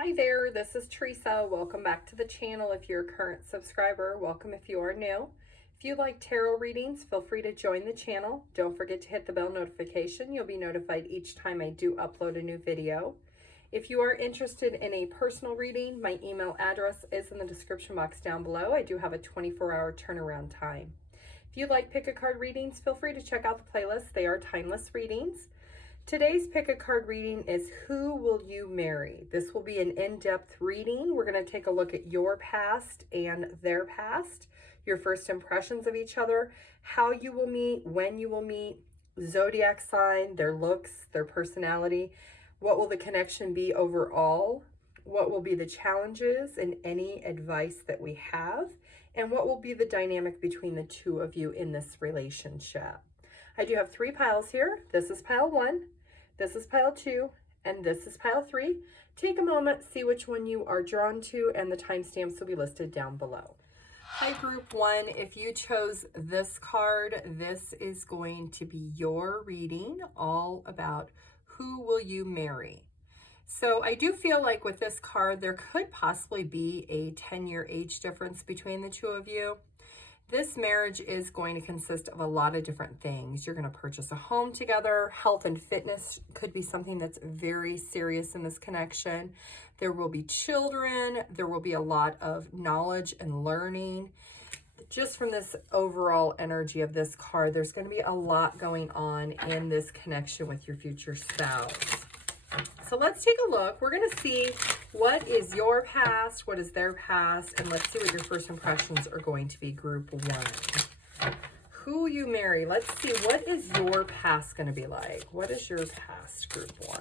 Hi there, this is Teresa. Welcome back to the channel. If you're a current subscriber, welcome if you are new. If you like tarot readings, feel free to join the channel. Don't forget to hit the bell notification. You'll be notified each time I do upload a new video. If you are interested in a personal reading, my email address is in the description box down below. I do have a 24-hour turnaround time. If you like pick a card readings, feel free to check out the playlist. They are timeless readings. Today's pick a card reading is Who Will You Marry? This will be an in-depth reading. We're going to take a look at your past and their past, your first impressions of each other, how you will meet, when you will meet, zodiac sign, their looks, their personality. What will the connection be overall? What will be the challenges and any advice that we have? And what will be the dynamic between the two of you in this relationship? I do have 3 piles here. This is pile 1. This is pile 2, and this is pile 3. Take a moment, see which one you are drawn to, and the timestamps will be listed down below. Hi, group 1. If you chose this card, this is going to be your reading, all about who will you marry. So I do feel like with this card, there could possibly be a 10-year age difference between the two of you. This marriage is going to consist of a lot of different things. You're going to purchase a home together. Health and fitness could be something that's very serious in this connection. There will be children. There will be a lot of knowledge and learning. Just from this overall energy of this card, there's going to be a lot going on in this connection with your future spouse. So let's take a look. We're going to see what is your past, what is their past, and let's see what your first impressions are going to be, group 1. Who you marry. Let's see, what is your past going to be like? What is your past, group 1?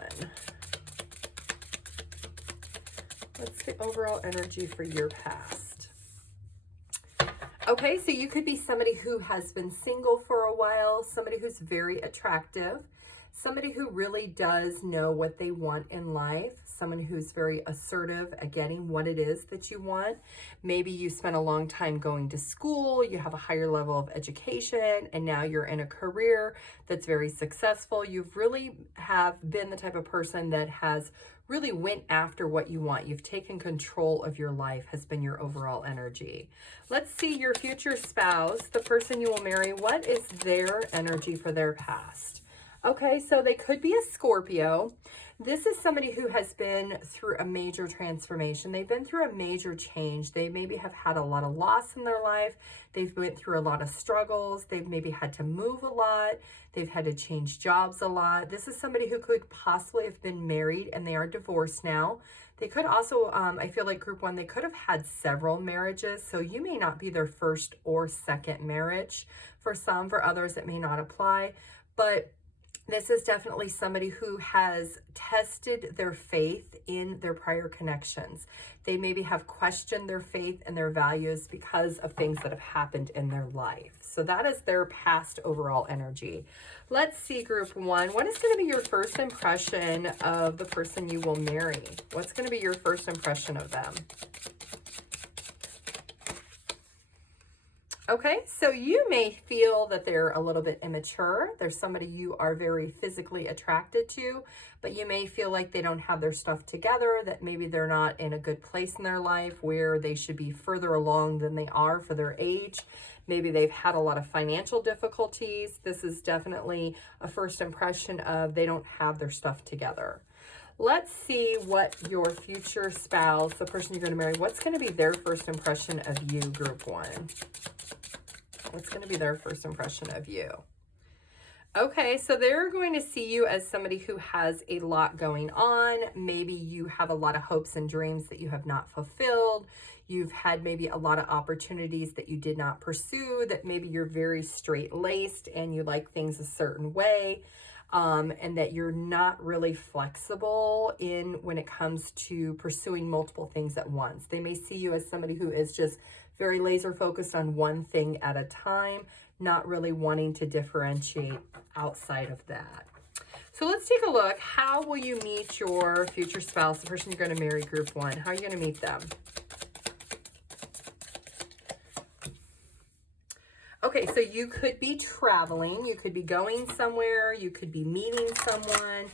What's the overall energy for your past? Okay, so you could be somebody who has been single for a while, somebody who's very attractive, somebody who really does know what they want in life, someone who's very assertive at getting what it is that you want. Maybe you spent a long time going to school, you have a higher level of education, and now you're in a career that's very successful. You've really have been the type of person that has really went after what you want. You've taken control of your life, has been your overall energy. Let's see your future spouse, the person you will marry. What is their energy for their past? Okay, so they could be a Scorpio. This is somebody who has been through a major transformation. They've been through a major change. They maybe have had a lot of loss in their life. They've went through a lot of struggles. They've maybe had to move a lot. They've had to change jobs a lot. This is somebody who could possibly have been married and they are divorced now. They could also, I feel like group 1, they could have had several marriages. So you may not be their first or second marriage. For some, for others, it may not apply. But this is definitely somebody who has tested their faith in their prior connections. They maybe have questioned their faith and their values because of things that have happened in their life. So that is their past overall energy. Let's see, group 1. What is going to be your first impression of the person you will marry? What's going to be your first impression of them? Okay, so you may feel that they're a little bit immature. There's somebody you are very physically attracted to, but you may feel like they don't have their stuff together, that maybe they're not in a good place in their life where they should be further along than they are for their age. Maybe they've had a lot of financial difficulties. This is definitely a first impression of they don't have their stuff together. Let's see what your future spouse, the person you're going to marry, what's going to be their first impression of you, group 1? What's going to be their first impression of you? Okay, so they're going to see you as somebody who has a lot going on. Maybe you have a lot of hopes and dreams that you have not fulfilled. You've had maybe a lot of opportunities that you did not pursue, that maybe you're very straight-laced and you like things a certain way. And that you're not really flexible in when it comes to pursuing multiple things at once. They may see you as somebody who is just very laser focused on one thing at a time, not really wanting to differentiate outside of that. So let's take a look. How will you meet your future spouse, the person you're going to marry, group 1? How are you going to meet them? Okay, so you could be traveling, you could be going somewhere, you could be meeting someone,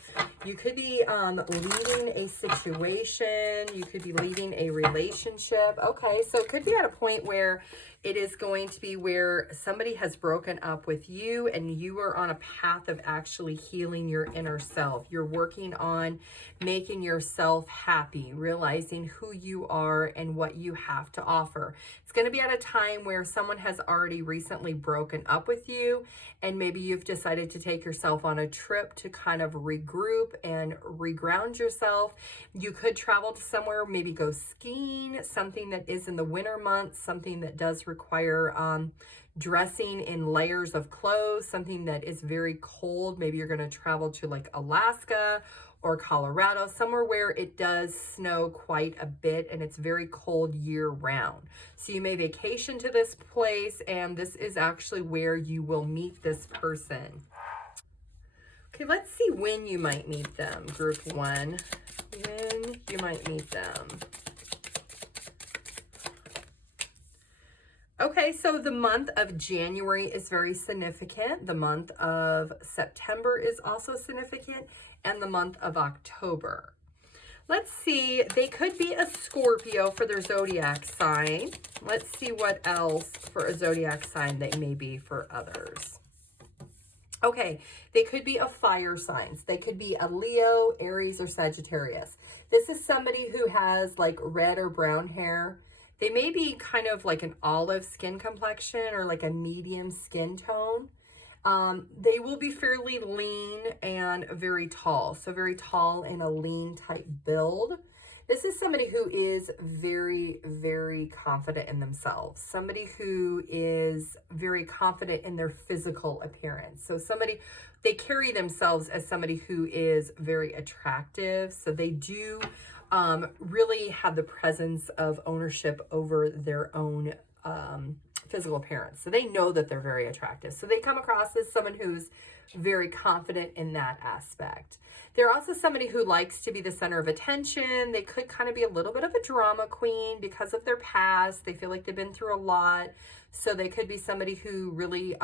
You could be leading a situation. You could be leading a relationship. Okay, so it could be at a point where it is going to be where somebody has broken up with you and you are on a path of actually healing your inner self. You're working on making yourself happy, realizing who you are and what you have to offer. It's going to be at a time where someone has already recently broken up with you, and maybe you've decided to take yourself on a trip to kind of regroup and reground yourself. You could travel to somewhere, maybe go skiing, something that is in the winter months, something that does require dressing in layers of clothes, something that is very cold. Maybe you're going to travel to like Alaska or Colorado, somewhere where it does snow quite a bit and it's very cold year round. So you may vacation to this place, and this is actually where you will meet this person. Okay, let's see when you might meet them, group 1. When you might meet them. Okay, so the month of January is very significant. The month of September is also significant, and the month of October. Let's see, they could be a Scorpio for their zodiac sign. Let's see what else for a zodiac sign they may be for others. Okay, they could be a fire signs. They could be a Leo, Aries, or Sagittarius. This is somebody who has like red or brown hair. They may be kind of like an olive skin complexion or like a medium skin tone. They will be fairly lean and very tall. So very tall and a lean type build. This is somebody who is very, very confident in themselves. Somebody who is very confident in their physical appearance. So somebody, they carry themselves as somebody who is very attractive. So they do really have the presence of ownership over their own physical appearance. So they know that they're very attractive. So they come across as someone who's very confident in that aspect. They're also somebody who likes to be the center of attention. They could kind of be a little bit of a drama queen because of their past. They feel like they've been through a lot. So they could be somebody who really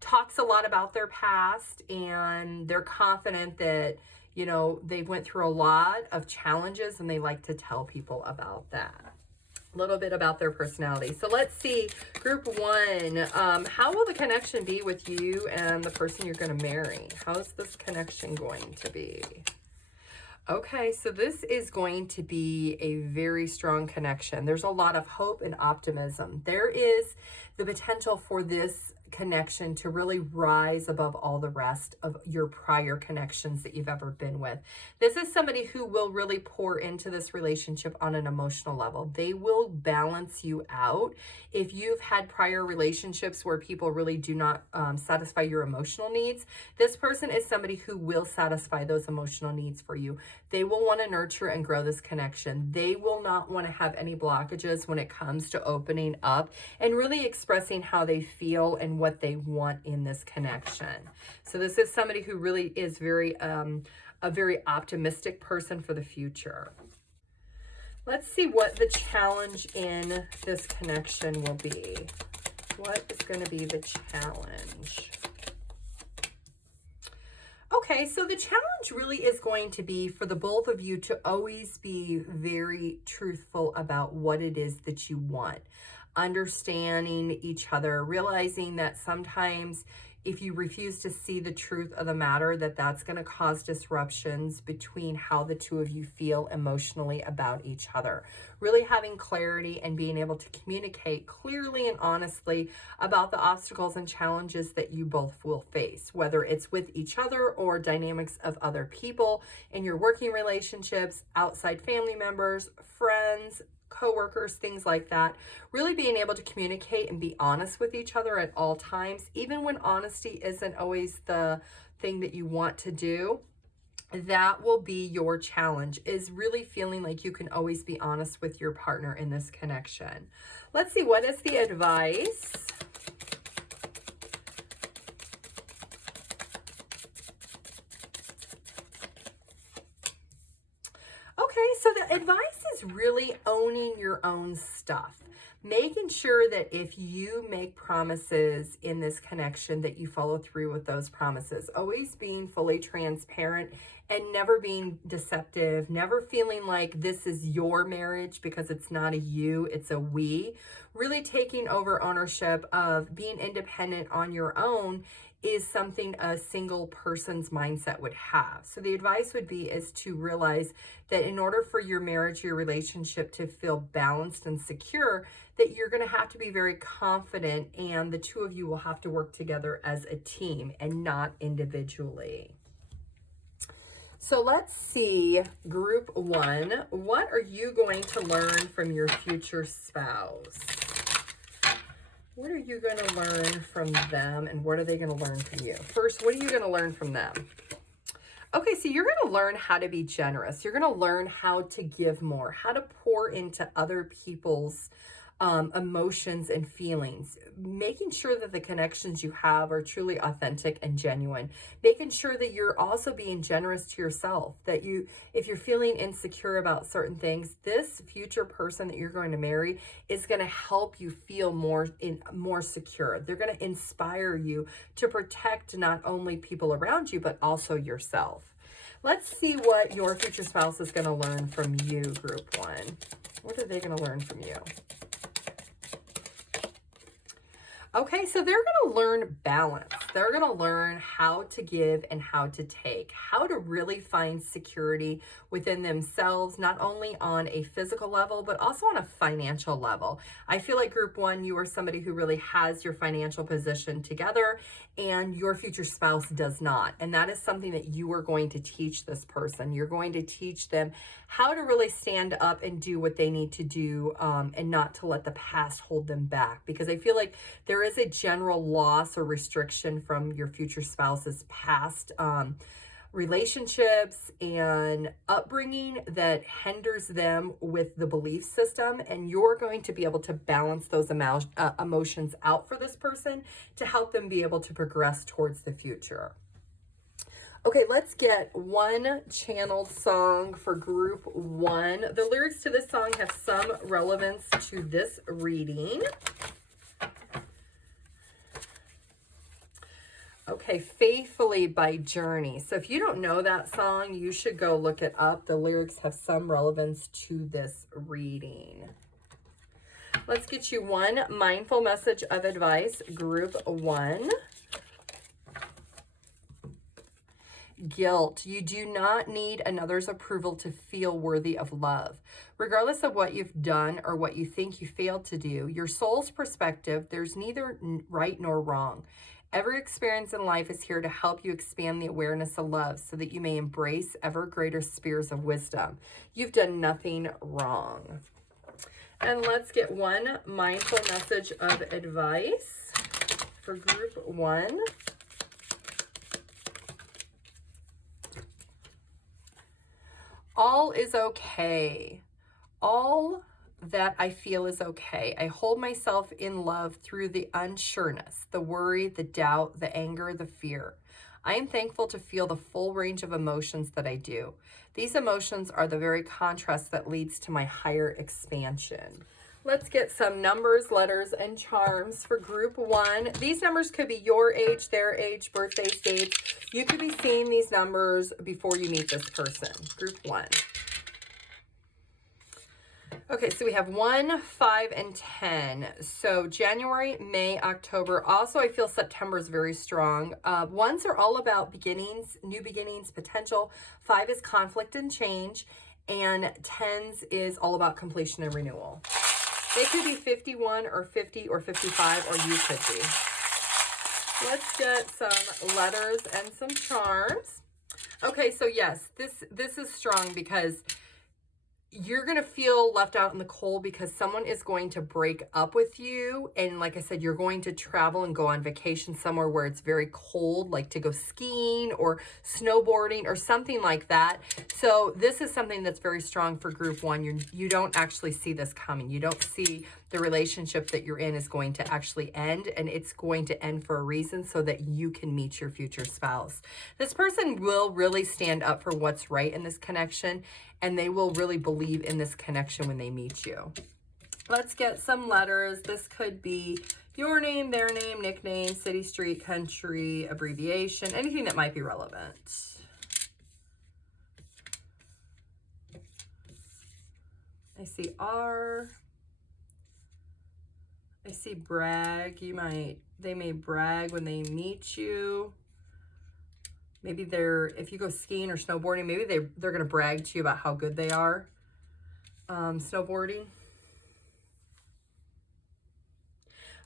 talks a lot about their past, and they're confident that, you know, they went through a lot of challenges and they like to tell people about that. A little bit about their personality. So let's see, group 1, how will the connection be with you and the person you're going to marry? How is this connection going to be? Okay, so this is going to be a very strong connection. There's a lot of hope and optimism. There is the potential for this connection to really rise above all the rest of your prior connections that you've ever been with. This is somebody who will really pour into this relationship on an emotional level. They will balance you out. If you've had prior relationships where people really do not satisfy your emotional needs, this person is somebody who will satisfy those emotional needs for you. They will want to nurture and grow this connection. They will not want to have any blockages when it comes to opening up and really expressing how they feel and what they want in this connection. So this is somebody who really is very a very optimistic person for the future. Let's see what the challenge in this connection will be. What is going to be the challenge? Okay, so the challenge really is going to be for the both of you to always be very truthful about what it is that you want. Understanding each other, realizing that sometimes if you refuse to see the truth of the matter, that's going to cause disruptions between how the two of you feel emotionally about each other. Really having clarity and being able to communicate clearly and honestly about the obstacles and challenges that you both will face, whether it's with each other or dynamics of other people in your working relationships, outside family members, friends, coworkers, things like that. Really being able to communicate and be honest with each other at all times, even when honesty isn't always the thing that you want to do. That will be your challenge, is really feeling like you can always be honest with your partner in this connection. Let's see, what is the advice? Okay, so the advice is really owning your own stuff. Making sure that if you make promises in this connection that you follow through with those promises. Always being fully transparent and never being deceptive, never feeling like this is your marriage because it's not a you, it's a we. Really taking over ownership of being independent on your own is something a single person's mindset would have. So the advice would be is to realize that in order for your marriage, your relationship to feel balanced and secure, that you're going to have to be very confident, and the two of you will have to work together as a team and not individually. So let's see, group one, what are you going to learn from your future spouse? What are you going to learn from them, and what are they going to learn from you? First, what are you going to learn from them? Okay, so you're going to learn how to be generous. You're going to learn how to give more, how to pour into other people's emotions and feelings, making sure that the connections you have are truly authentic and genuine, making sure that you're also being generous to yourself, that you, if you're feeling insecure about certain things, this future person that you're going to marry is going to help you feel more secure. They're going to inspire you to protect not only people around you, but also yourself. Let's see what your future spouse is going to learn from you, group one. What are they going to learn from you? Okay, so they're going to learn balance. They're going to learn how to give and how to take, how to really find security within themselves, not only on a physical level, but also on a financial level. I feel like group one, you are somebody who really has your financial position together, and your future spouse does not. And that is something that you are going to teach this person. You're going to teach them how to really stand up and do what they need to do, and not to let the past hold them back. Because I feel like there is a general loss or restriction from your future spouse's past relationships and upbringing that hinders them with the belief system, and you're going to be able to balance those emotions out for this person to help them be able to progress towards the future. Okay, let's get one channeled song for group one. The lyrics to this song have some relevance to this reading. Okay, Faithfully by Journey. So if you don't know that song, you should go look it up. The lyrics have some relevance to this reading. Let's get you one mindful message of advice, group one. Guilt. You do not need another's approval to feel worthy of love. Regardless of what you've done or what you think you failed to do, your soul's perspective, there's neither right nor wrong. Every experience in life is here to help you expand the awareness of love so that you may embrace ever greater spheres of wisdom. You've done nothing wrong. And let's get one mindful message of advice for group one. All is okay. All that I feel is okay. I hold myself in love through the unsureness, the worry, the doubt, the anger, the fear. I am thankful to feel the full range of emotions that I do. These emotions are the very contrast that leads to my higher expansion. Let's get some numbers, letters, and charms for group one. These numbers could be your age, their age, birthdays, dates. You could be seeing these numbers before you meet this person. Group one. Okay, so we have 1, 5, and 10. So January, May, October. Also, I feel September is very strong. Ones are all about beginnings, new beginnings, potential. 5 is conflict and change. And 10s is all about completion and renewal. They could be 51 or 50 or 55, or you could be. Let's get some letters and some charms. Okay, so yes, this is strong because you're going to feel left out in the cold because someone is going to break up with you. And like I said, you're going to travel and go on vacation somewhere where it's very cold, like to go skiing or snowboarding or something like that. So this is something that's very strong for group one. You don't actually see this coming. You don't see the relationship that you're in is going to actually end, and it's going to end for a reason so that you can meet your future spouse. This person will really stand up for what's right in this connection, and they will really believe in this connection when they meet you. Let's get some letters. This could be your name, their name, nickname, city, street, country, abbreviation, anything that might be relevant. I see R. I see brag. They may brag when they meet you. Maybe if you go skiing or snowboarding, maybe they're going to brag to you about how good they are snowboarding.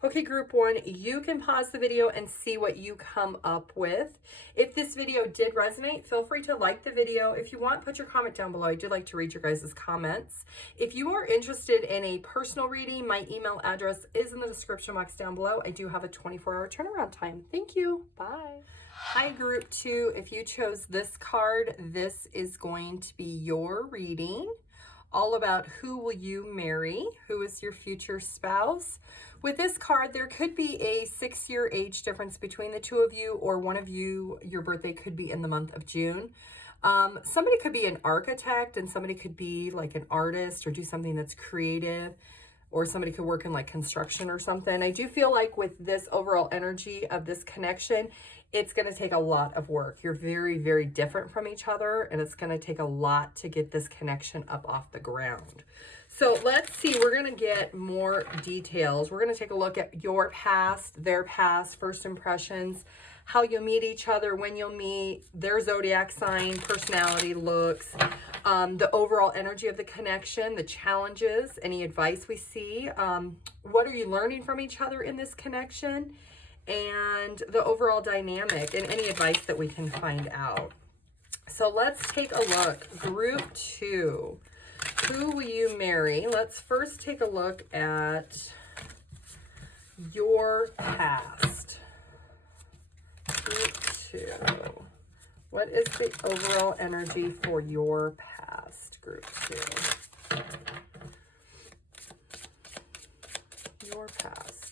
Okay, group 1, you can pause the video and see what you come up with. If this video did resonate, feel free to like the video. If you want, put your comment down below. I do like to read your guys' comments. If you are interested in a personal reading, my email address is in the description box down below. I do have a 24-hour turnaround time. Thank you. Bye. Hi, group 2. If you chose this card, this is going to be your reading. All about who will you marry? Who is your future spouse? With this card, there could be a 6-year age difference between the two of you, or one of you, your birthday could be in the month of June. Somebody could be an architect, and somebody could be like an artist or do something that's creative, or somebody could work in like construction or something. I do feel like with this overall energy of this connection, it's going to take a lot of work. You're very, very different from each other, and it's going to take a lot to get this connection up off the ground. So let's see, we're going to get more details. We're going to take a look at your past, their past, first impressions, how you'll meet each other, when you'll meet, their zodiac sign, personality, looks, the overall energy of the connection, the challenges, any advice we see, what are you learning from each other in this connection, and the overall dynamic and any advice that we can find out. So let's take a look. Group 2. Who will you marry? Let's first take a look at your past. Group 2. What is the overall energy for your past, group 2? Your past.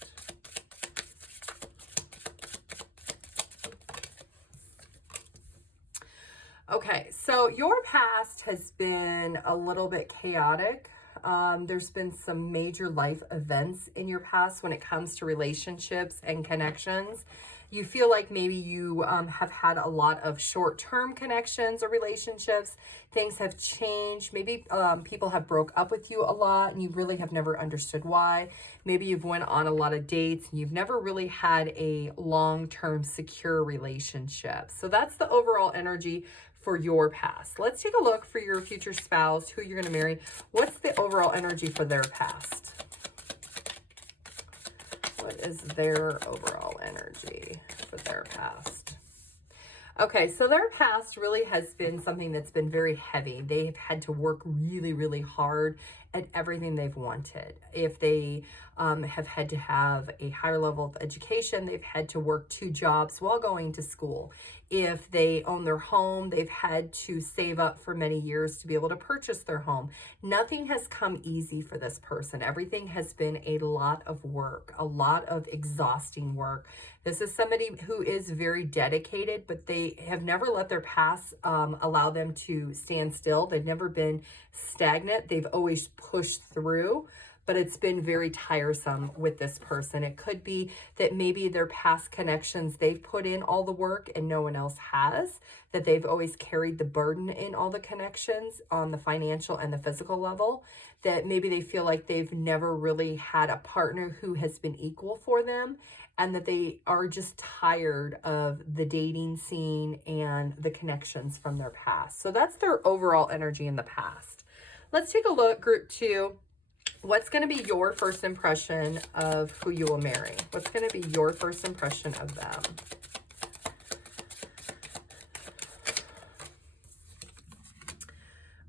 Okay, so your past has been a little bit chaotic. There's been some major life events in your past when it comes to relationships and connections. You feel like maybe you have had a lot of short-term connections or relationships. Things have changed. Maybe people have broke up with you a lot and you really have never understood why. Maybe you've went on a lot of dates and you've never really had a long-term secure relationship. So that's the overall energy for your past. Let's take a look for your future spouse, who you're going to marry. What's the overall energy for their past? What is their overall energy for their past? Okay, so their past really has been something that's been very heavy. They've had to work really, really hard at everything they've wanted. If they have had to have a higher level of education, they've had to work 2 jobs while going to school. If they own their home, they've had to save up for many years to be able to purchase their home. Nothing has come easy for this person. Everything has been a lot of work, a lot of exhausting work. This is somebody who is very dedicated, but they have never let their past allow them to stand still. They've never been stagnant. They've always pushed through, but it's been very tiresome with this person. It could be that maybe their past connections, they've put in all the work and no one else has, that they've always carried the burden in all the connections on the financial and the physical level, that maybe they feel like they've never really had a partner who has been equal for them, and that they are just tired of the dating scene and the connections from their past. So that's their overall energy in the past. Let's take a look, group 2. What's going to be your first impression of who you will marry? What's going to be your first impression of them?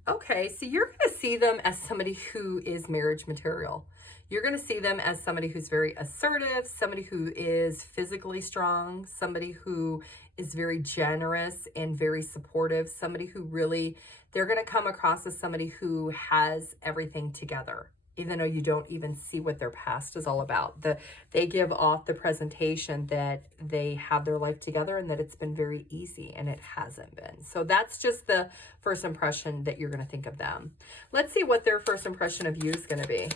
Okay, so you're going to see them as somebody who is marriage material. You're going to see them as somebody who's very assertive, somebody who is physically strong, somebody who is very generous and very supportive, somebody who really, they're going to come across as somebody who has everything together. even though you don't even see what their past is all about. They give off the presentation that they have their life together and that it's been very easy, and it hasn't been. So that's just the first impression that you're going to think of them. Let's see what their first impression of you is going to be.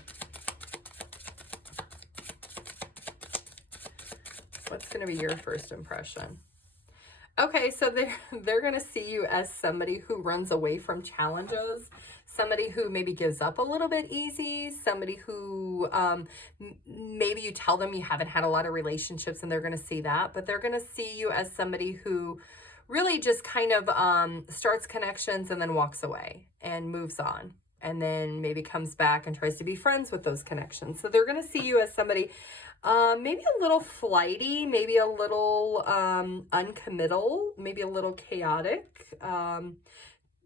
What's going to be your first impression? Okay, so they're going to see you as somebody who runs away from challenges, somebody who maybe gives up a little bit easy, somebody who maybe you tell them you haven't had a lot of relationships and they're going to see that, but they're going to see you as somebody who really just kind of starts connections and then walks away and moves on, and then maybe comes back and tries to be friends with those connections. So they're going to see you as somebody maybe a little flighty, maybe a little uncommittal, maybe a little chaotic,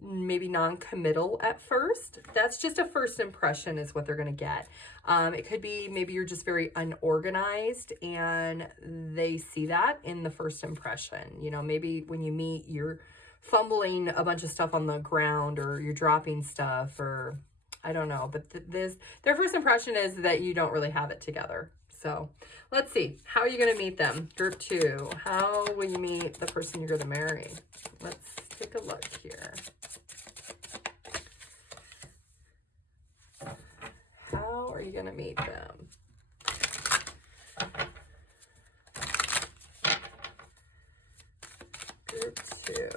maybe non-committal at first. That's just a first impression is what they're going to get. It could be maybe you're just very unorganized and they see that in the first impression. You know, maybe when you meet, you're fumbling a bunch of stuff on the ground, or you're dropping stuff, or I don't know. But their first impression is that you don't really have it together. So let's see. How are you going to meet them? Group 2. How will you meet the person you're going to marry? Let's take a look here. How are you going to meet them? Group 2.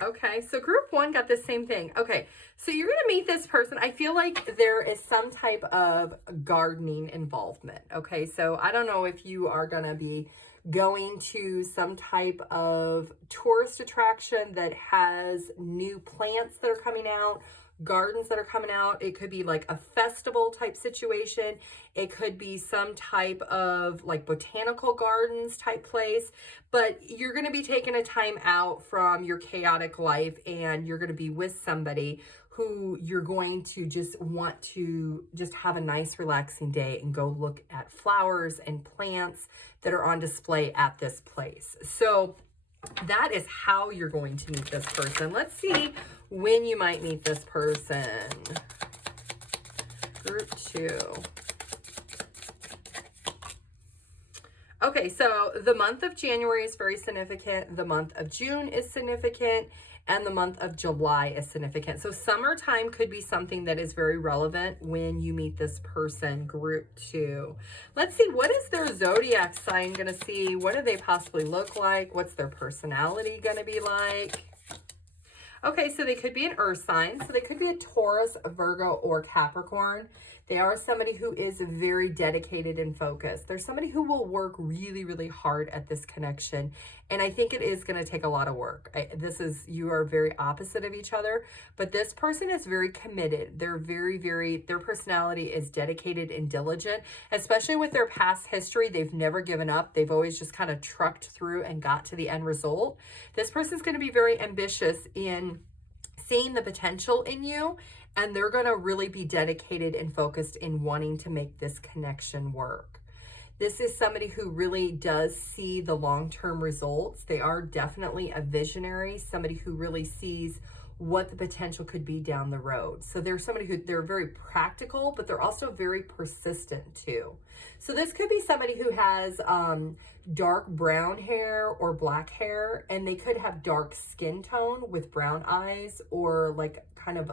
Okay, so group 1 got the same thing. Okay, so you're going to meet this person. I feel like there is some type of gardening involvement. Okay, so I don't know if you are going to be going to some type of tourist attraction that has new plants that are coming out, gardens that are coming out. It could be like a festival type situation. It could be some type of like botanical gardens type place, but you're going to be taking a time out from your chaotic life, and you're going to be with somebody who you're going to just want to just have a nice relaxing day and go look at flowers and plants that are on display at this place. So that is how you're going to meet this person. Let's see when you might meet this person. Group 2. Okay, so the month of January is very significant. The month of June is significant. And the month of July is significant. So summertime could be something that is very relevant when you meet this person, group 2. Let's see, what is their zodiac sign going to see? What do they possibly look like? What's their personality going to be like? Okay, so they could be an earth sign. So they could be a Taurus, Virgo, or Capricorn. They are somebody who is very dedicated and focused. They're somebody who will work really, really hard at this connection. And I think it is going to take a lot of work. You are very opposite of each other, but this person is very committed. They're their personality is dedicated and diligent, especially with their past history. They've never given up. They've always just kind of trucked through and got to the end result. This person's going to be very ambitious in seeing the potential in you, and they're going to really be dedicated and focused in wanting to make this connection work. This is somebody who really does see the long-term results. They are definitely a visionary, somebody who really sees what the potential could be down the road. So they're somebody who, they're very practical, but they're also very persistent too. So this could be somebody who has dark brown hair or black hair, and they could have dark skin tone with brown eyes, or like kind of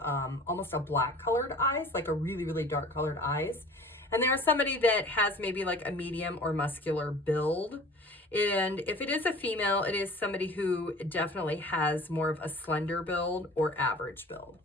almost a black colored eyes, like a really, really dark colored eyes. And they are somebody that has maybe like a medium or muscular build. And if it is a female, it is somebody who definitely has more of a slender build or average build.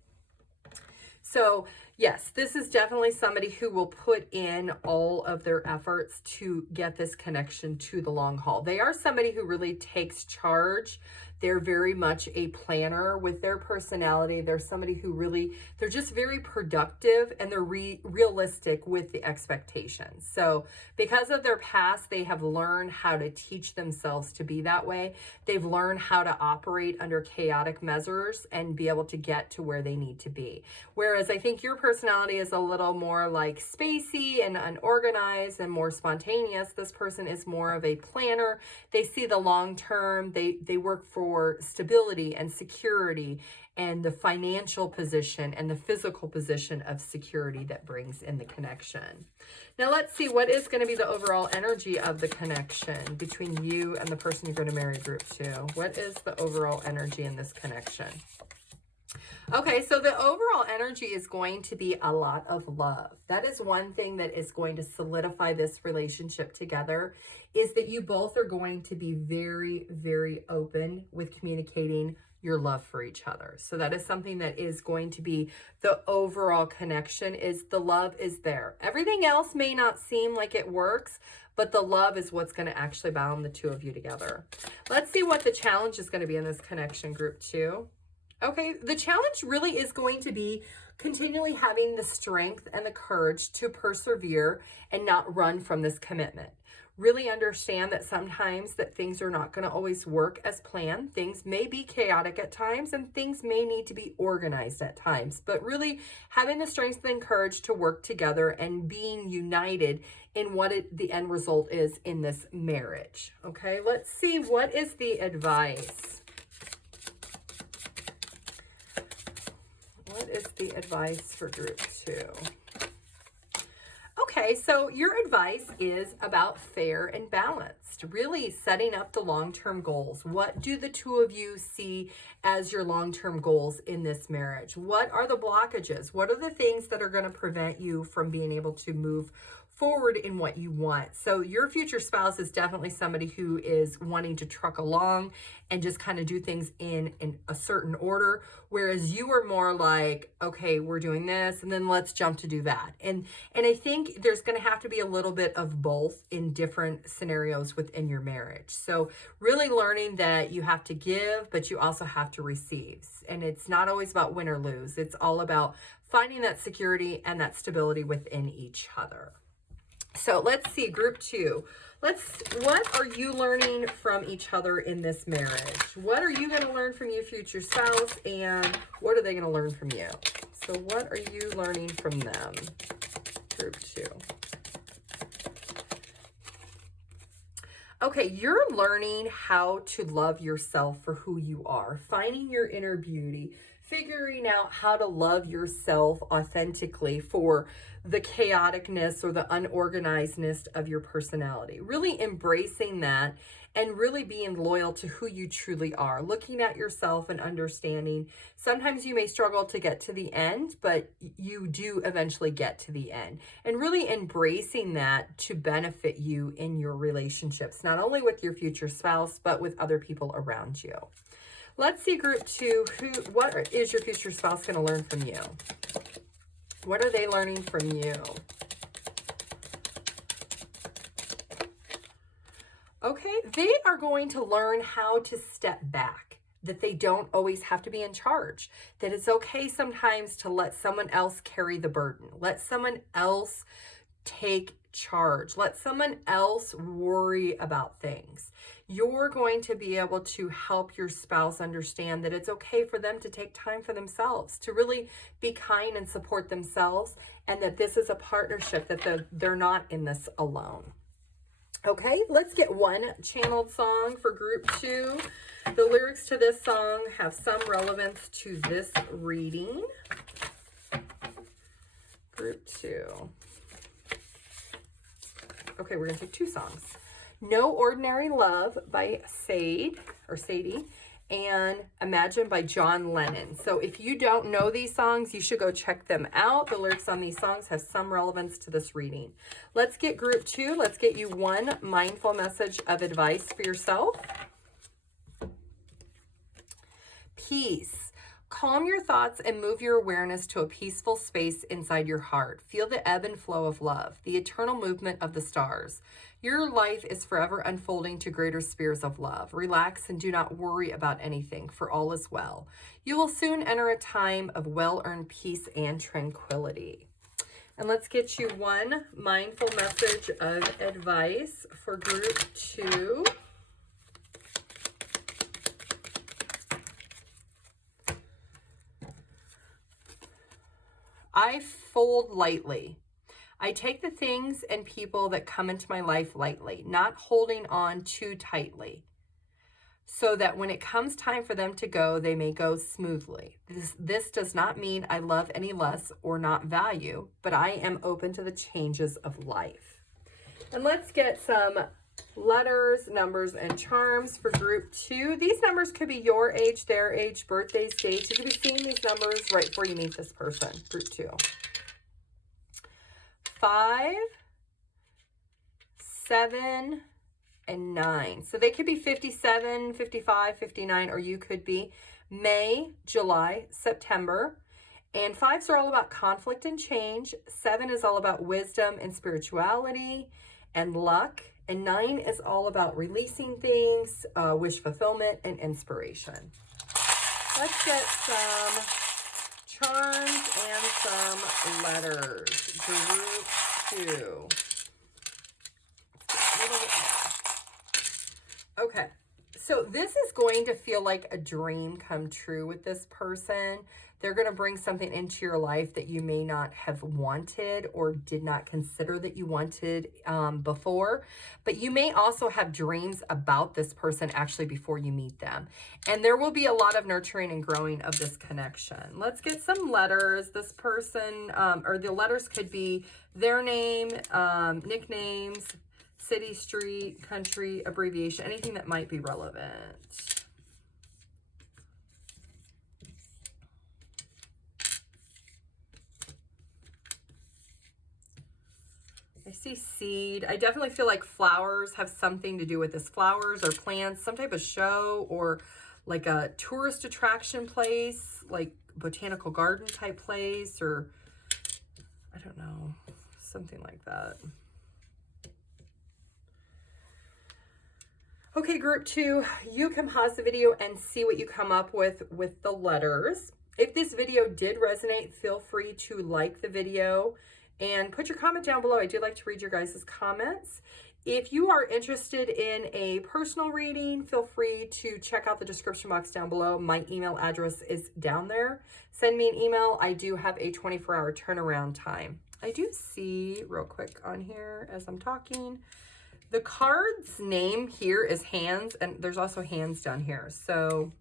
So yes, this is definitely somebody who will put in all of their efforts to get this connection to the long haul. They are somebody who really takes charge. They're very much a planner with their personality. They're somebody who really, they're just very productive, and they're realistic with the expectations. So because of their past, they have learned how to teach themselves to be that way. They've learned how to operate under chaotic measures and be able to get to where they need to be. Whereas I think your personality is a little more like spacey and unorganized and more spontaneous. This person is more of a planner. They see the long term. They work for stability and security and the financial position and the physical position of security that brings in the connection. Now let's see, what is going to be the overall energy of the connection between you and the person you're going to marry, group 2? What is the overall energy in this connection? Okay, so the overall energy is going to be a lot of love. That is one thing that is going to solidify this relationship together, is that you both are going to be very, very open with communicating your love for each other. So that is something that is going to be the overall connection, is the love is there. Everything else may not seem like it works, but the love is what's going to actually bound the two of you together. Let's see what the challenge is going to be in this connection, group 2. Okay, the challenge really is going to be continually having the strength and the courage to persevere and not run from this commitment. Really understand that sometimes that things are not going to always work as planned. Things may be chaotic at times, and things may need to be organized at times. But really having the strength and courage to work together and being united in what the end result is in this marriage. Okay, let's see, what is the advice? What is the advice for group 2? Okay, so your advice is about fair and balanced, really setting up the long-term goals. What do the two of you see as your long-term goals in this marriage? What are the blockages? What are the things that are going to prevent you from being able to move forward in what you want? So your future spouse is definitely somebody who is wanting to truck along and just kind of do things in a certain order, whereas you are more like, okay, we're doing this and then let's jump to do that. And I think there's going to have to be a little bit of both in different scenarios within your marriage. So really learning that you have to give, but you also have to receive. And it's not always about win or lose. It's all about finding that security and that stability within each other. So let's see, group 2. What are you learning from each other in this marriage? What are you going to learn from your future spouse, and what are they going to learn from you? So what are you learning from them, group 2? Okay, you're learning how to love yourself for who you are, finding your inner beauty, figuring out how to love yourself authentically for the chaoticness or the unorganizedness of your personality. Really embracing that and really being loyal to who you truly are. Looking at yourself and understanding sometimes you may struggle to get to the end, but you do eventually get to the end. And really embracing that to benefit you in your relationships, not only with your future spouse, but with other people around you. Let's see, group 2, what is your future spouse going to learn from you? What are they learning from you? Okay, they are going to learn how to step back, that they don't always have to be in charge, that it's okay sometimes to let someone else carry the burden, let someone else take charge, let someone else worry about things. You're going to be able to help your spouse understand that it's okay for them to take time for themselves, to really be kind and support themselves, and that this is a partnership, that they're not in this alone. Okay, let's get one channeled song for group 2. The lyrics to this song have some relevance to this reading. Group 2. Okay, we're going to take 2 songs. No Ordinary Love by Sadie, and Imagine by John Lennon. So if you don't know these songs, you should go check them out. The lyrics on these songs have some relevance to this reading. Let's get group 2. Let's get you one mindful message of advice for yourself. Peace. Calm your thoughts and move your awareness to a peaceful space inside your heart. Feel the ebb and flow of love, the eternal movement of the stars. Your life is forever unfolding to greater spheres of love. Relax and do not worry about anything, for all is well. You will soon enter a time of well-earned peace and tranquility. And let's get you one mindful message of advice for group 2. I fold lightly. I take the things and people that come into my life lightly, not holding on too tightly, so that when it comes time for them to go, they may go smoothly. This does not mean I love any less or not value, but I am open to the changes of life. And let's get some letters, numbers, and charms for group 2. These numbers could be your age, their age, birthdays, dates. You could be seeing these numbers right before you meet this person, group 2. 5, 7, and 9. So they could be 57, 55, 59, or you could be May, July, September. And 5s are all about conflict and change. 7 is all about wisdom and spirituality and luck. And 9 is all about releasing things, wish fulfillment, and inspiration. Let's get some charms and some letters. Group 2. Okay, so this is going to feel like a dream come true with this person. They're going to bring something into your life that you may not have wanted or did not consider that you wanted before. But you may also have dreams about this person actually before you meet them. And there will be a lot of nurturing and growing of this connection. Let's get some letters. This person, or the letters could be their name, nicknames, city, street, country, abbreviation, anything that might be relevant. I see seed. I definitely feel like flowers have something to do with this. Flowers or plants, some type of show or like a tourist attraction place, like botanical garden type place, or I don't know, something like that. Okay, group 2, you can pause the video and see what you come up with the letters. If this video did resonate, feel free to like the video and put your comment down below. I do like to read your guys' comments. If you are interested in a personal reading, feel free to check out the description box down below. My email address is down there. Send me an email. I do have a 24-hour turnaround time. I do see real quick on here as I'm talking, the card's name here is hands, and there's also hands down here. So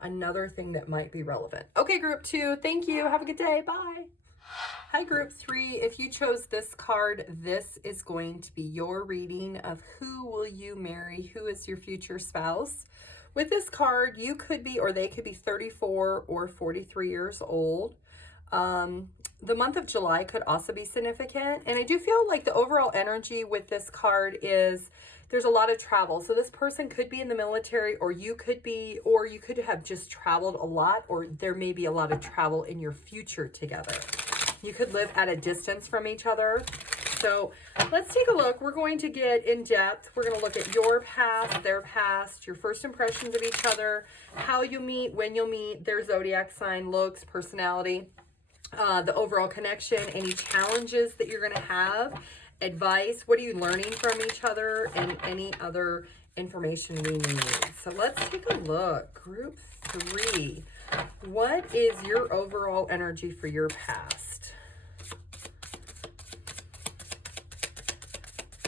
another thing that might be relevant. Okay, group 2, thank you. Have a good day. Bye. Hi, group 3. If you chose this card, this is going to be your reading of who will you marry, who is your future spouse. With this card, you could be, or they could be 34 or 43 years old. The month of July could also be significant. And I do feel like the overall energy with this card is there's a lot of travel. So this person could be in the military, or you could be, or you could have just traveled a lot, or there may be a lot of travel in your future together. You could live at a distance from each other. So let's take a look. We're going to get in depth. We're going to look at your past, their past, your first impressions of each other, how you meet, when you'll meet, their zodiac sign, looks, personality, the overall connection, any challenges that you're going to have, advice, what are you learning from each other, and any other information we need. So let's take a look. Group 3. What is your overall energy for your past?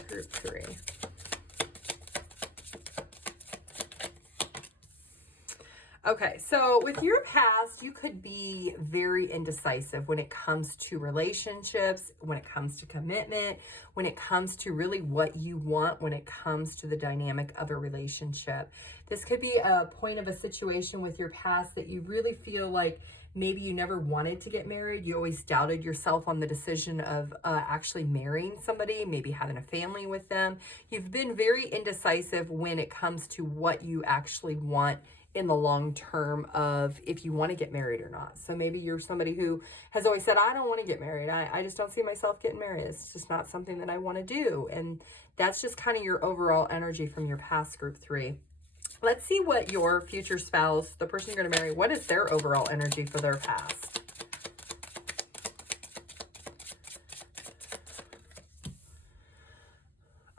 Group 3. Okay, so with your past, you could be very indecisive when it comes to relationships, when it comes to commitment, when it comes to really what you want, when it comes to the dynamic of a relationship. This could be a point of a situation with your past that you really feel like maybe you never wanted to get married. You always doubted yourself on the decision of actually marrying somebody, maybe having a family with them. You've been very indecisive when it comes to what you actually want in the long term of if you want to get married or not. So maybe you're somebody who has always said, I don't want to get married. I just don't see myself getting married. It's just not something that I want to do. And that's just kind of your overall energy from your past, group 3. Let's see what your future spouse, the person you're going to marry, what is their overall energy for their past?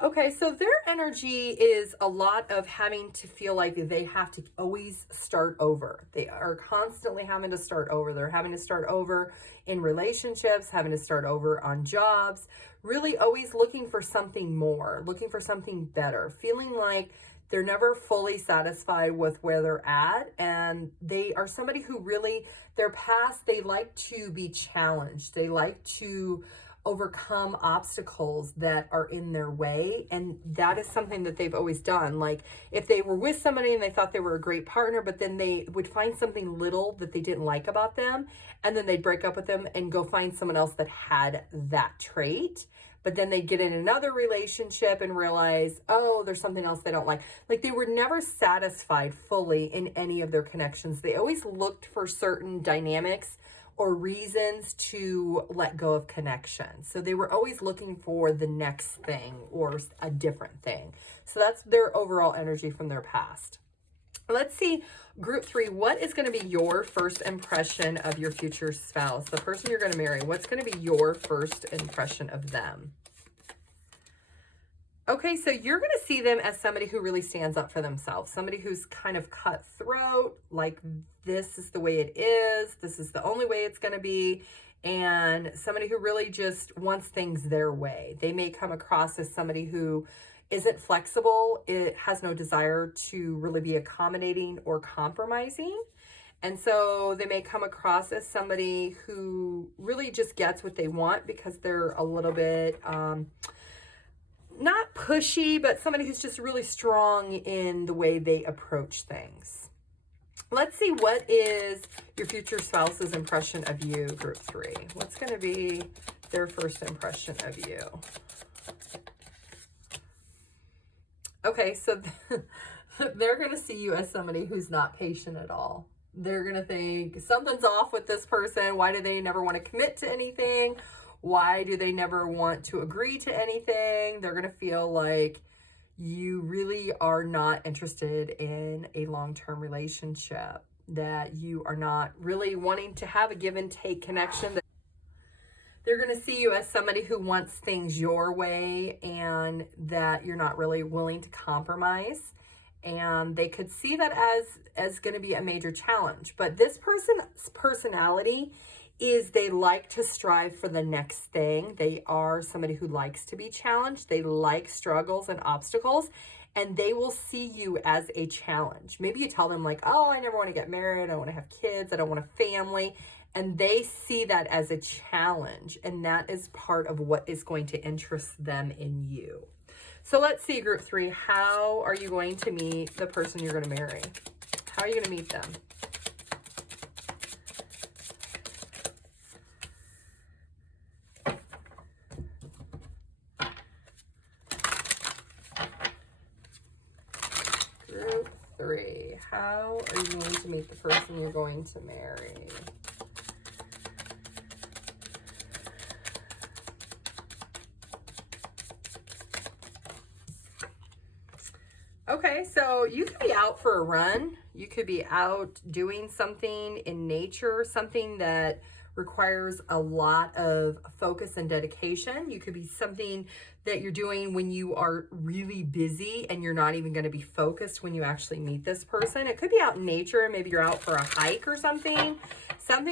Okay, so their energy is a lot of having to feel like they have to always start over. They are constantly having to start over. They're having to start over in relationships, having to start over on jobs, really always looking for something more, looking for something better, feeling like they're never fully satisfied with where they're at. And they are somebody who really, their past, they like to be challenged. They like to overcome obstacles that are in their way, and that is something that they've always done. Like if they were with somebody and they thought they were a great partner, but then they would find something little that they didn't like about them, and then they'd break up with them and go find someone else that had that trait, but then they'd get in another relationship and realize, oh, there's something else they don't like. Like they were never satisfied fully in any of their connections. They always looked for certain dynamics or reasons to let go of connection. So they were always looking for the next thing or a different thing. So that's their overall energy from their past. Let's see, group 3, what is going to be your first impression of your future spouse, the person you're going to marry? What's going to be your first impression of them? Okay, so you're going to see them as somebody who really stands up for themselves, somebody who's kind of cutthroat, like this is the way it is, this is the only way it's going to be, and somebody who really just wants things their way. They may come across as somebody who isn't flexible, it has no desire to really be accommodating or compromising. And so they may come across as somebody who really just gets what they want because they're a little bit, not pushy, but somebody who's just really strong in the way they approach things. Let's see, what is your future spouse's impression of you, group 3? What's going to be their first impression of you? Okay, so they're going to see you as somebody who's not patient at all. They're going to think something's off with this person. Why do they never want to commit to anything? Why do they never want to agree to anything? They're going to feel like you really are not interested in a long-term relationship, that you are not really wanting to have a give and take connection. They're going to see you as somebody who wants things your way and that you're not really willing to compromise. And they could see that as going to be a major challenge. But this person's personality is they like to strive for the next thing. They are somebody who likes to be challenged. They like struggles and obstacles, and they will see you as a challenge. Maybe you tell them like, oh, I never want to get married. I don't want to have kids. I don't want a family. And they see that as a challenge, and that is part of what is going to interest them in you. So let's see, group 3, how are you going to meet the person you're going to marry? How are you going to meet them? Group 3, how are you going to meet the person you're going to marry? Okay, so you could be out for a run. You could be out doing something in nature, something that requires a lot of focus and dedication. You could be something that you're doing when you are really busy and you're not even going to be focused when you actually meet this person. It could be out in nature. Maybe you're out for a hike or something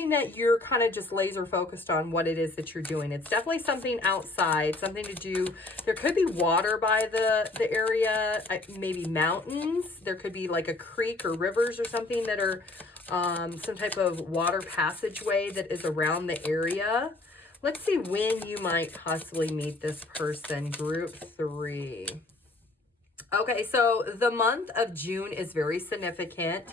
that you're kind of just laser focused on what it is that you're doing. It's definitely something outside, something to do. There could be water by the area, maybe mountains. There could be like a creek or rivers or something that are some type of water passageway that is around the area. Let's see when you might possibly meet this person, group 3. Okay, so the month of June is very significant.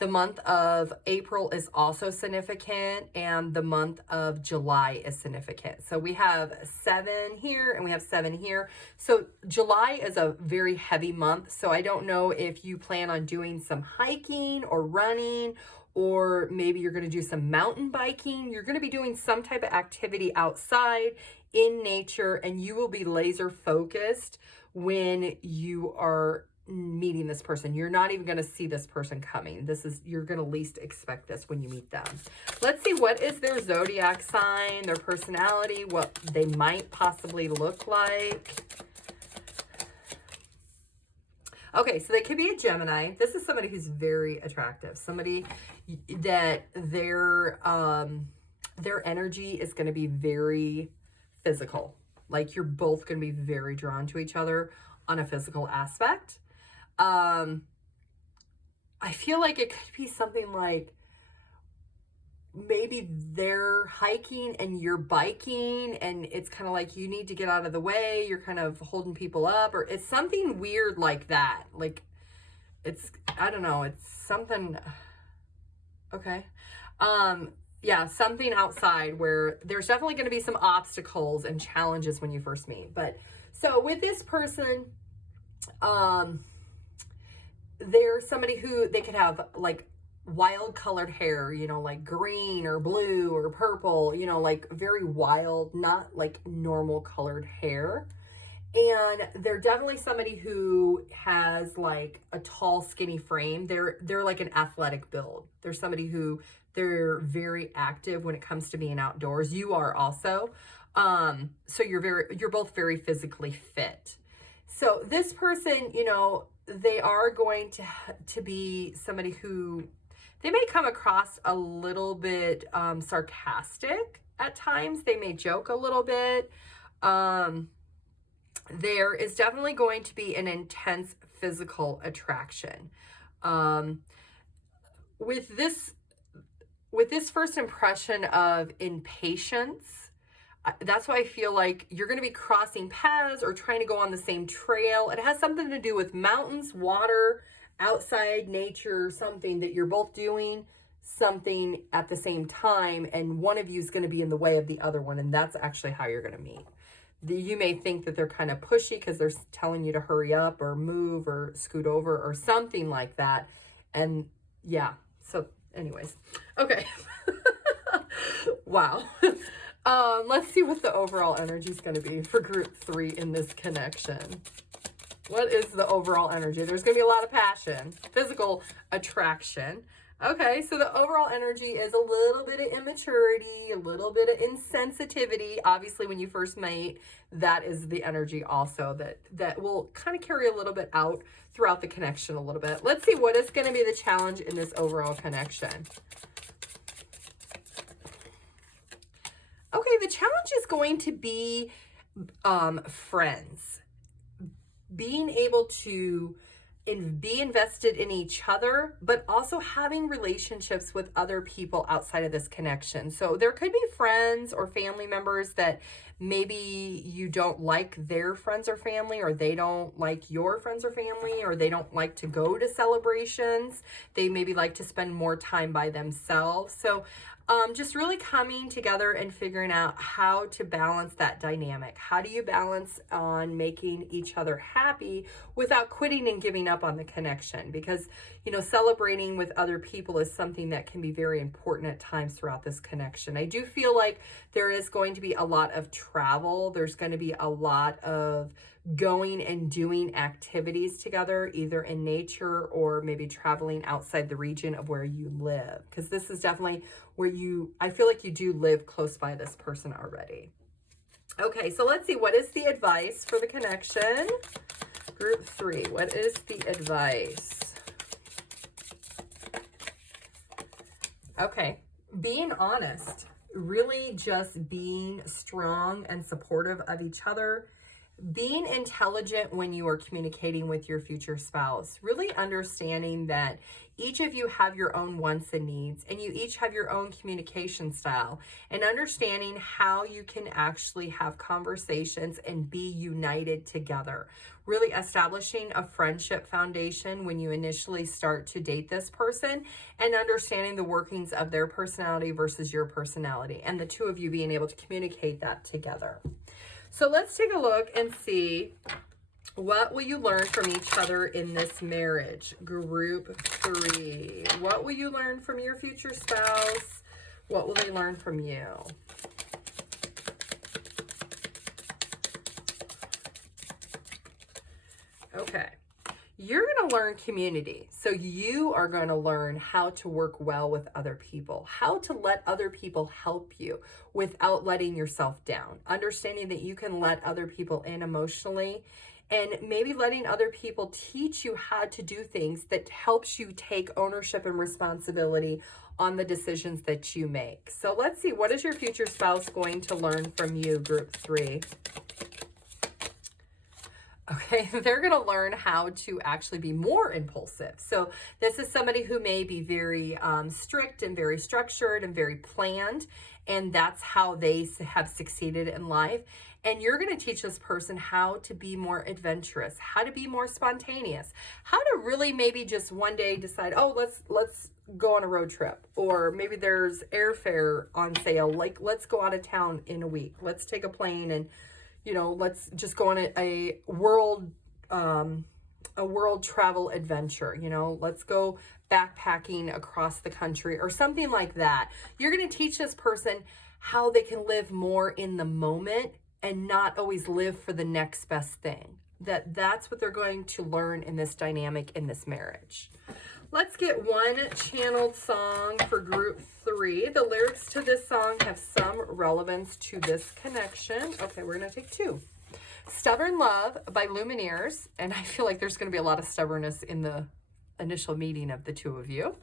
The month of April is also significant, and the month of July is significant. So we have 7 here and we have 7 here. So July is a very heavy month. So I don't know if you plan on doing some hiking or running, or maybe you're going to do some mountain biking. You're going to be doing some type of activity outside in nature, and you will be laser focused when you are meeting this person. You're not even going to see this person coming. You're going to least expect this when you meet them. Let's see, what is their zodiac sign, their personality, what they might possibly look like. Okay, so they could be a Gemini. This is somebody who's very attractive. Somebody that their energy is going to be very physical. Like, you're both going to be very drawn to each other on a physical aspect. I feel like it could be something like maybe they're hiking and you're biking, and it's kind of like you need to get out of the way. You're kind of holding people up, or it's something weird like that. Like, I don't know, it's something. Okay. Yeah, something outside where there's definitely going to be some obstacles and challenges when you first meet. But so with this person, they're somebody who, they could have like wild colored hair, you know, like green or blue or purple, you know, like very wild, not like normal colored hair. And they're definitely somebody who has like a tall, skinny frame. They're like an athletic build. They're somebody who, they're very active when it comes to being outdoors. You are also. So you're both very physically fit. So this person, you know, they are going to be somebody who, they may come across a little bit sarcastic at times. They may joke a little bit. There is definitely going to be an intense physical attraction. With this first impression of impatience, that's why I feel like you're going to be crossing paths or trying to go on the same trail. It has something to do with mountains, water, outside nature, something that you're both doing something at the same time, and one of you is going to be in the way of the other one, and that's actually how you're going to meet. You may think that they're kind of pushy because they're telling you to hurry up or move or scoot over or something like that. And yeah, so anyways, okay. Wow. Let's see what the overall energy is going to be for group 3 in this connection. What is the overall energy? There's going to be a lot of passion, physical attraction. Okay, so the overall energy is a little bit of immaturity, a little bit of insensitivity. Obviously, when you first meet, that is the energy also that will kind of carry a little bit out throughout the connection a little bit. Let's see what is going to be the challenge in this overall connection. Okay, the challenge is going to be friends. Being able to be invested in each other, but also having relationships with other people outside of this connection. So there could be friends or family members that maybe you don't like their friends or family, or they don't like your friends or family, or they don't like to go to celebrations. They maybe like to spend more time by themselves. So just really coming together and figuring out how to balance that dynamic. How do you balance on making each other happy without quitting and giving up on the connection? Because, you know, celebrating with other people is something that can be very important at times throughout this connection. I do feel like there is going to be a lot of travel. There's going to be a lot of going and doing activities together, either in nature or maybe traveling outside the region of where you live. Because this is definitely where I feel like you do live close by this person already. Okay, so let's see, what is the advice for the connection? Group 3, what is the advice? Okay, being honest, really just being strong and supportive of each other. Being intelligent when you are communicating with your future spouse, really understanding that each of you have your own wants and needs, and you each have your own communication style, and understanding how you can actually have conversations and be united together. Really establishing a friendship foundation when you initially start to date this person, and understanding the workings of their personality versus your personality, and the two of you being able to communicate that together. So let's take a look and see, what will you learn from each other in this marriage? Group 3. What will you learn from your future spouse? What will they learn from you? Okay. You're going to learn community. So you are going to learn how to work well with other people, how to let other people help you without letting yourself down, understanding that you can let other people in emotionally, and maybe letting other people teach you how to do things that helps you take ownership and responsibility on the decisions that you make. So let's see, what is your future spouse going to learn from you, group 3? Okay, they're going to learn how to actually be more impulsive. So this is somebody who may be very strict and very structured and very planned, and that's how they have succeeded in life. And you're going to teach this person how to be more adventurous, how to be more spontaneous, how to really maybe just one day decide, oh, let's go on a road trip, or maybe there's airfare on sale, like let's go out of town in a week, let's take a plane and, you know, let's just go on a world travel adventure, you know, let's go backpacking across the country or something like that. You're going to teach this person how they can live more in the moment and not always live for the next best thing. That's what they're going to learn in this dynamic, in this marriage. Let's get one channeled song for group 3. The lyrics to this song have some relevance to this connection. Okay, we're going to take 2. Stubborn Love by Lumineers. And I feel like there's going to be a lot of stubbornness in the initial meeting of the two of you.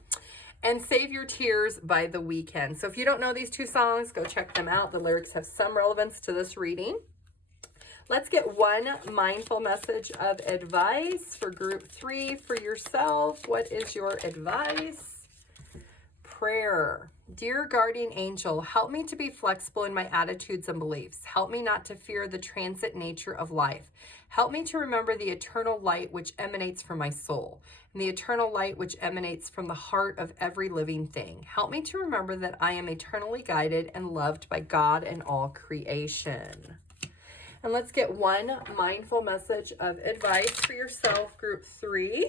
And Save Your Tears by The Weeknd. So if you don't know these 2 songs, go check them out. The lyrics have some relevance to this reading. Let's get one mindful message of advice for group 3 for yourself. What is your advice? Prayer. Dear guardian angel, help me to be flexible in my attitudes and beliefs. Help me not to fear the transit nature of life. Help me to remember the eternal light which emanates from my soul, and the eternal light which emanates from the heart of every living thing. Help me to remember that I am eternally guided and loved by God and all creation. And let's get one mindful message of advice for yourself, group 3.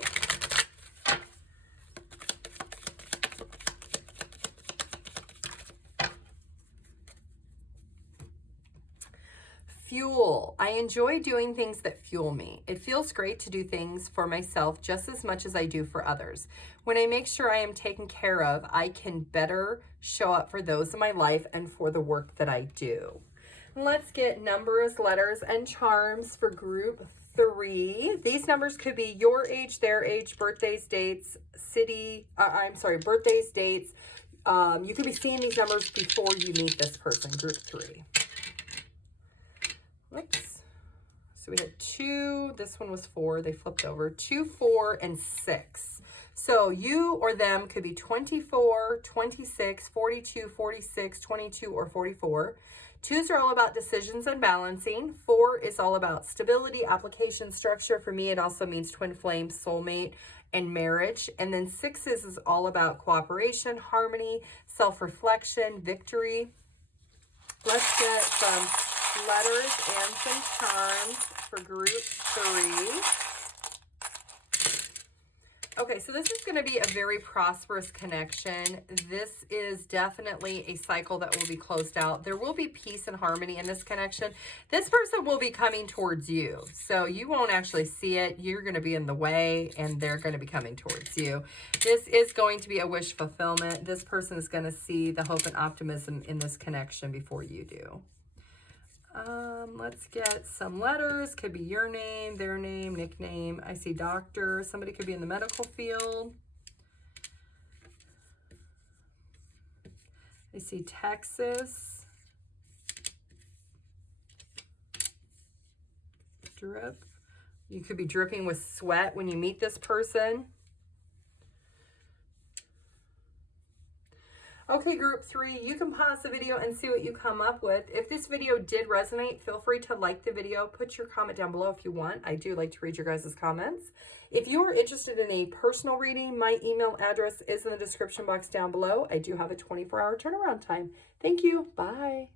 Fuel. I enjoy doing things that fuel me. It feels great to do things for myself just as much as I do for others. When I make sure I am taken care of, I can better show up for those in my life and for the work that I do. Let's get numbers, letters, and charms for group 3. These numbers could be your age, their age, birthdays, dates, birthdays, dates. You could be seeing these numbers before you meet this person, group 3. Whoops. So we had 2. This one was 4. They flipped over. 2, 4, and 6. So you or them could be 24, 26, 42, 46, 22, or 44. 2s are all about decisions and balancing. 4 is all about stability, application, structure. For me, it also means twin flame, soulmate, and marriage. And then 6 is all about cooperation, harmony, self-reflection, victory. Let's get some letters and some charms for group 3. Okay, so this is going to be a very prosperous connection. This is definitely a cycle that will be closed out. There will be peace and harmony in this connection. This person will be coming towards you, so you won't actually see it. You're going to be in the way, and they're going to be coming towards you. This is going to be a wish fulfillment. This person is going to see the hope and optimism in this connection before you do. Let's get some letters. Could be your name, their name, nickname. I see doctor. Somebody could be in the medical field. I see Texas. drip. You could be dripping with sweat when you meet this person. Okay, group 3, you can pause the video and see what you come up with. If this video did resonate, feel free to like the video. Put your comment down below if you want. I do like to read your guys' comments. If you are interested in a personal reading, my email address is in the description box down below. I do have a 24-hour turnaround time. Thank you. Bye.